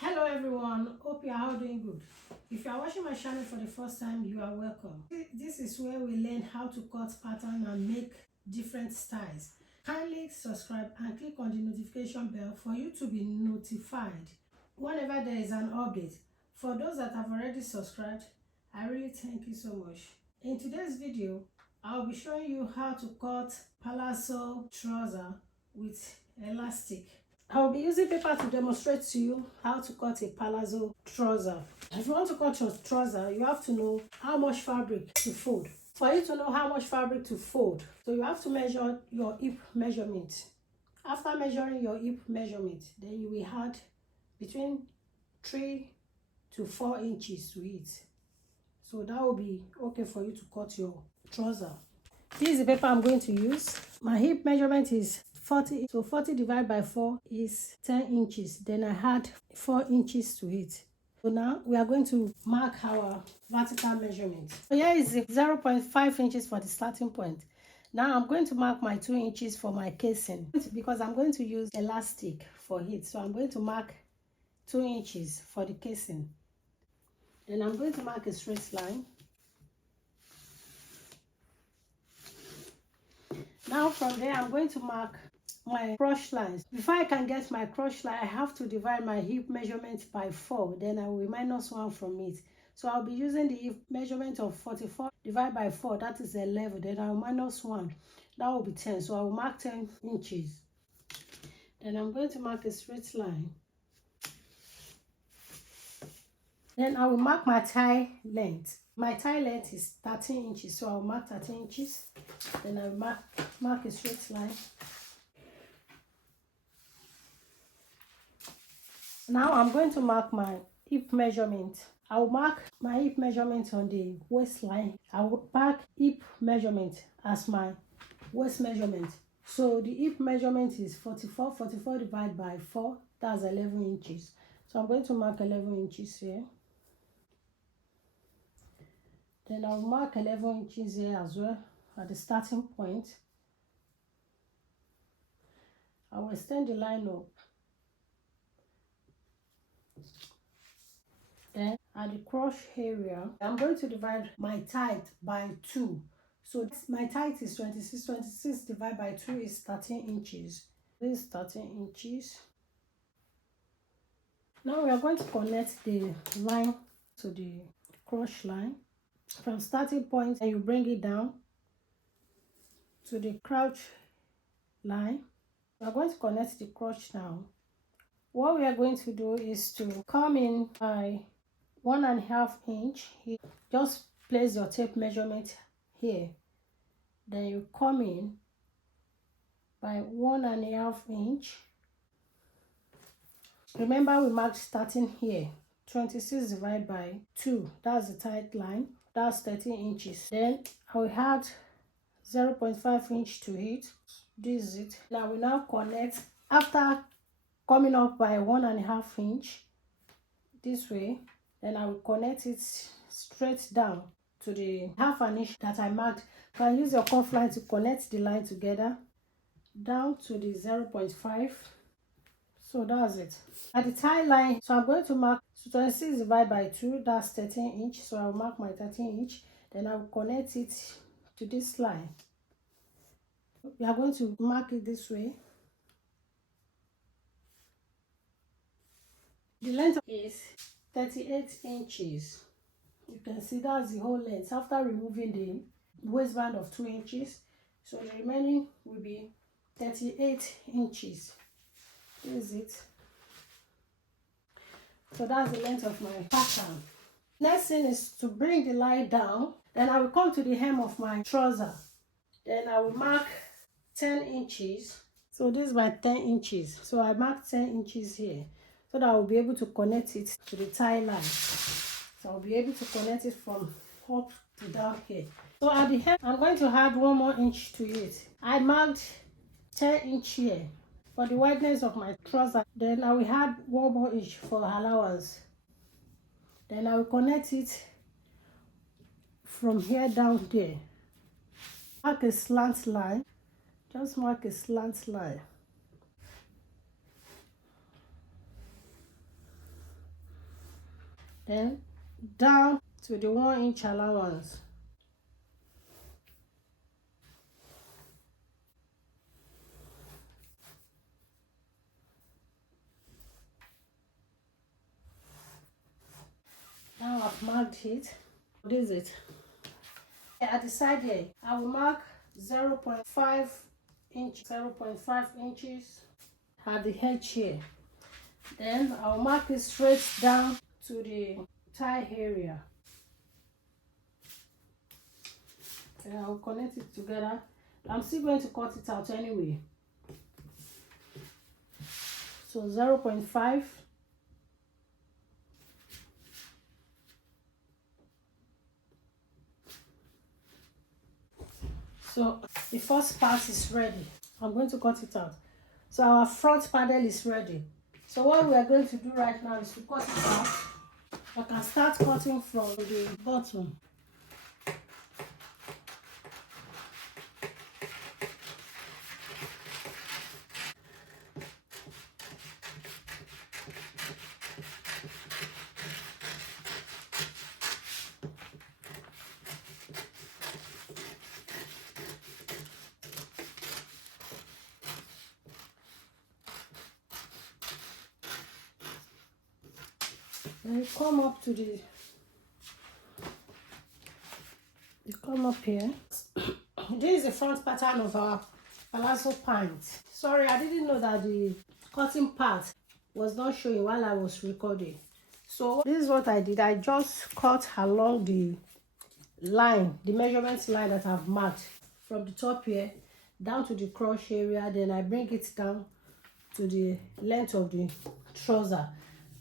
Hello everyone, hope you are all doing good. If you are watching my channel for the first time, you are welcome. This is where we learn how to cut pattern and make different styles. Kindly subscribe and click on the notification bell for you to be notified whenever there is an update. For those that have already subscribed, I really thank you so much. In today's video, I'll be showing you how to cut palazzo trouser with elastic. I'll be using paper to demonstrate to you how to cut a palazzo trouser. If you want to cut your trouser, you have to know how much fabric to fold. For you to know how much fabric to fold, so you have to measure your hip measurement. After measuring your hip measurement, then you will add between 3 to 4 inches to it. So that will be okay for you to cut your trouser. This is the paper I'm going to use. My hip measurement is 40, so 40 divided by 4 is 10 inches. Then I add 4 inches to it. So now we are going to mark our vertical measurement. So here is 0.5 inches for the starting point. Now I'm going to mark my 2 inches for my casing because I'm going to use elastic for it. So I'm going to mark 2 inches for the casing. Then I'm going to mark a straight line. Now from there, I'm going to mark my cross lines. Before I can get my cross line, I have to divide my hip measurement by 4. Then I will minus 1 from it. So I'll be using the hip measurement of 44 divided by 4. That is 11. Then I'll minus 1. That will be 10. So I will mark 10 inches. Then I'm going to mark a straight line. Then I will mark my tie length. My tie length is 13 inches, so I'll mark 13 inches. Then I'll mark a straight line. Now I'm going to mark my hip measurement. I will mark my hip measurement on the waistline. I will mark hip measurement as my waist measurement. So the hip measurement is 44. 44 divided by 4, that's 11 inches. So I'm going to mark 11 inches here. Then I'll mark 11 inches here as well at the starting point. I will extend the line up. Then at the crotch area, I'm going to divide my tight by 2. So my tight is 26. 26 divided by 2 is 13 inches. This is 13 inches. Now we are going to connect the line to the crotch line. From starting point, and you bring it down to the crotch line. We are going to connect the crotch now. What we are going to do is to come in by 1.5 inch. Just place your tape measurement here. Then you come in by 1.5 inch. Remember we marked starting here. 26 divided by 2. That's the tight line. That's 13 inches. Then I will add 0.5 inch to it. This is it. Now we now connect after coming up by 1.5 inch this way. Then I will connect it straight down to the 1/2 inch that I marked. You can use your cuff line to connect the line together down to the 0.5. So that's it. At the tie line, so I'm going to mark 26 divided by 2, that's 13 inch. So I'll mark my 13 inch. Then I'll connect it to this line. We are going to mark it this way. The length is 38 inches. You can see that's the whole length after removing the waistband of 2 inches. So the remaining will be 38 inches. This is it. So that's the length of my pattern. Next thing is to bring the line down. Then I will come to the hem of my trouser. Then I will mark 10 inches. So this is my 10 inches. So I marked 10 inches here so that I will be able to connect it to the tie line. So I'll be able to connect it from up to down here. So at the hem, I'm going to add 1 more inch to it. I marked 10 inch here for the wideness of my trouser. Then I will add 1 more inch for allowance. Then I will connect it from here down there. Mark a slant line. Just mark a slant line. then down to the 1 inch allowance. Now I've marked it. This is it. At the side here, I will mark 0.5 inch, 0.5 inches at the edge here. Then I'll mark it straight down to the tie area. And I'll connect it together. I'm still going to cut it out anyway. So 0.5. So the first part is ready. I'm going to cut it out. So our front panel is ready. So what we are going to do right now is to cut it out. I can start cutting from the bottom. Then you come up to the, you come up here. This is the front pattern of our Palazzo Pant. Sorry, I didn't know that the cutting part was not showing while I was recording. So this is what I did. I just cut along the line, the measurement line that I've marked from the top here down to the crotch area. Then I bring it down to the length of the trouser.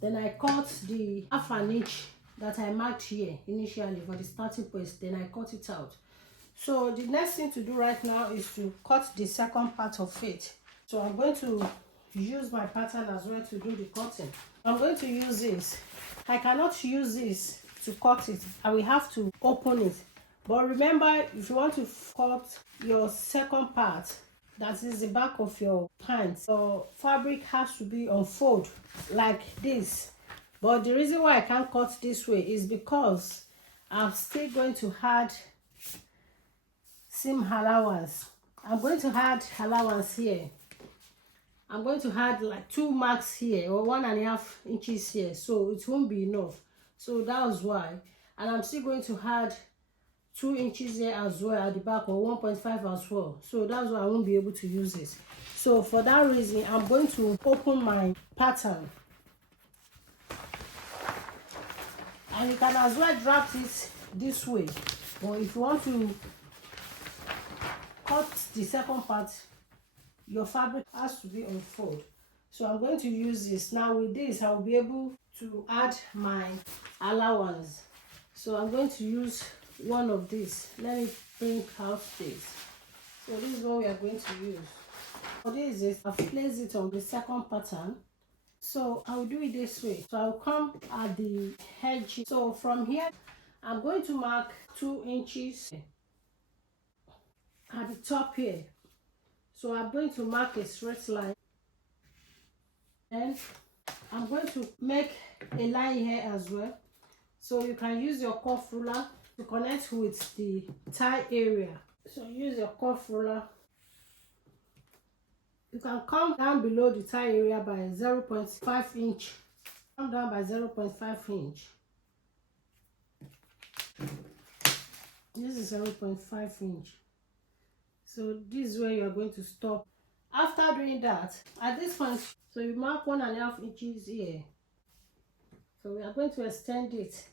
Then I cut the 1/2 inch that I marked here initially for the starting point. Then I cut it out. So the next thing to do right now is to cut the second part of it. So I'm going to use my pattern as well to do the cutting. I'm going to use this. I cannot use this to cut it. I will have to open it. But remember, if you want to cut your second part, that is the back of your pants, your fabric has to be unfold like this. But the reason why I can't cut this way is because I'm still going to add seam allowance. I'm going to add allowance here. I'm going to add like 2 marks here or 1.5 inches here, so it won't be enough. So that's why. And I'm still going to add 2 inches here as well at the back, or 1.5 as well. So that's why I won't be able to use this. So for that reason, I'm going to open my pattern. And you can as well draft it this way. But if you want to cut the second part, your fabric has to be unfold. So I'm going to use this. Now with this, I'll be able to add my allowance. So I'm going to use one of these. Let me bring out this. So this is what we are going to use. For this, I've placed it on the second pattern. So I'll do it this way. So I'll come at the edge. So from here, I'm going to mark 2 inches at the top here. So I'm going to mark a straight line. Then I'm going to make a line here as well. So you can use your cuff ruler to connect with the tie area. So use your cuff ruler. You can come down below the tie area by 0.5 inch. Come down by 0.5 inch. This is 0.5 inch. So this is where you are going to stop. After doing that, at this point, so you mark 1.5 inches here. So we are going to extend it.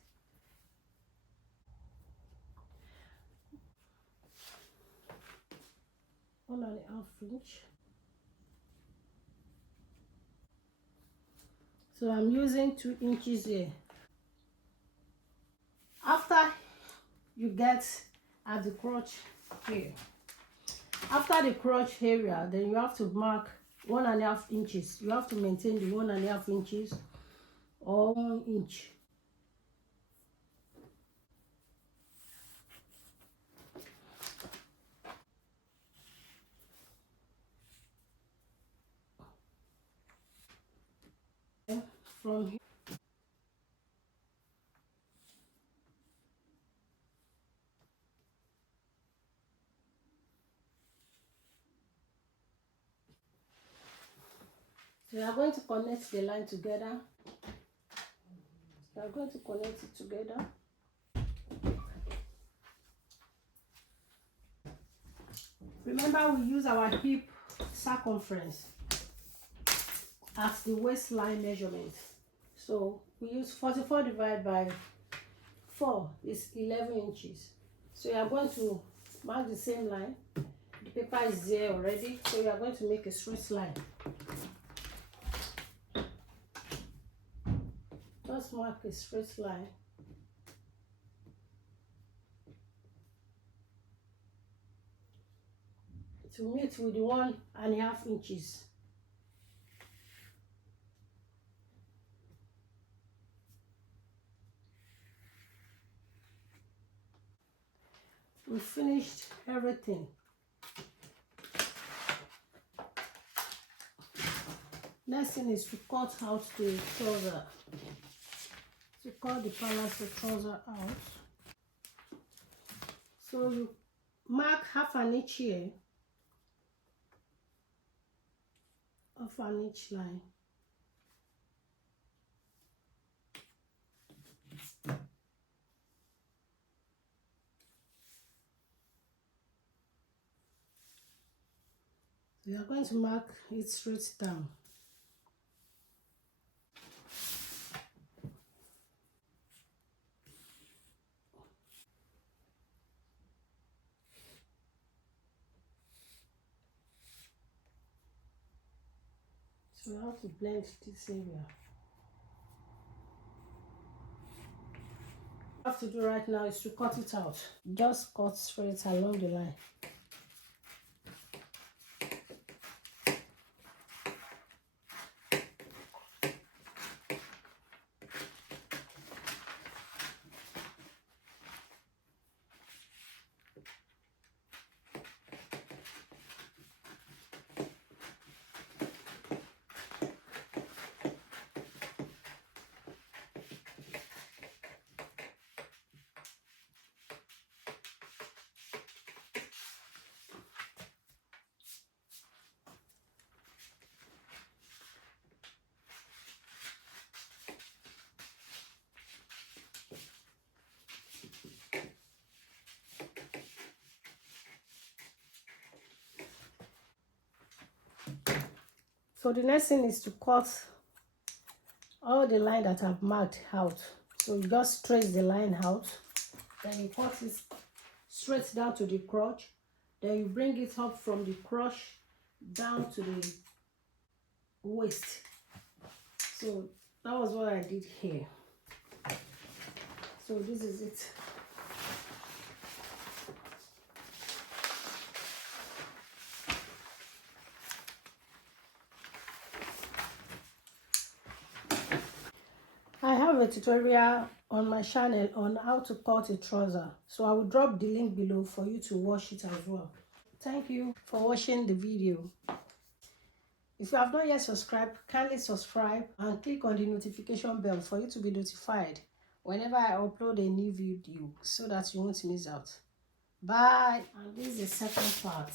One and a half inch. So I'm using 2 inches here. After you get at the crotch here, after the crotch area, then you have to mark 1.5 inches. You have to maintain the 1.5 inches or 1 inch. From here, We are going to connect the line together. We are going to connect it together. Remember, we use our hip circumference as the waistline measurement. So we use 44 divided by 4 is 11 inches. So you are going to mark the same line. The paper is there already, so you are going to make a straight line. Just mark a straight line. To meet with the 1.5 inches. We finished everything. Next thing is to cut out the trouser. To cut the palazzo trouser out. So you mark half an inch here, half an inch line. We are going to mark it straight down. So we have to blend this area. What I have to do right now is to cut it out. Just cut straight along the line. So the next thing is to cut all the line that I've marked out. So you just trace the line out, then you cut it straight down to the crotch, then you bring it up from the crotch down to the waist. So that was what I did here. So this is it. I have a tutorial on my channel on how to cut a trouser, so I will drop the link below for you to watch it as well. Thank you for watching the video. If you have not yet subscribed, kindly subscribe and click on the notification bell for you to be notified whenever I upload a new video, so that you won't miss out. Bye. And this is the second part.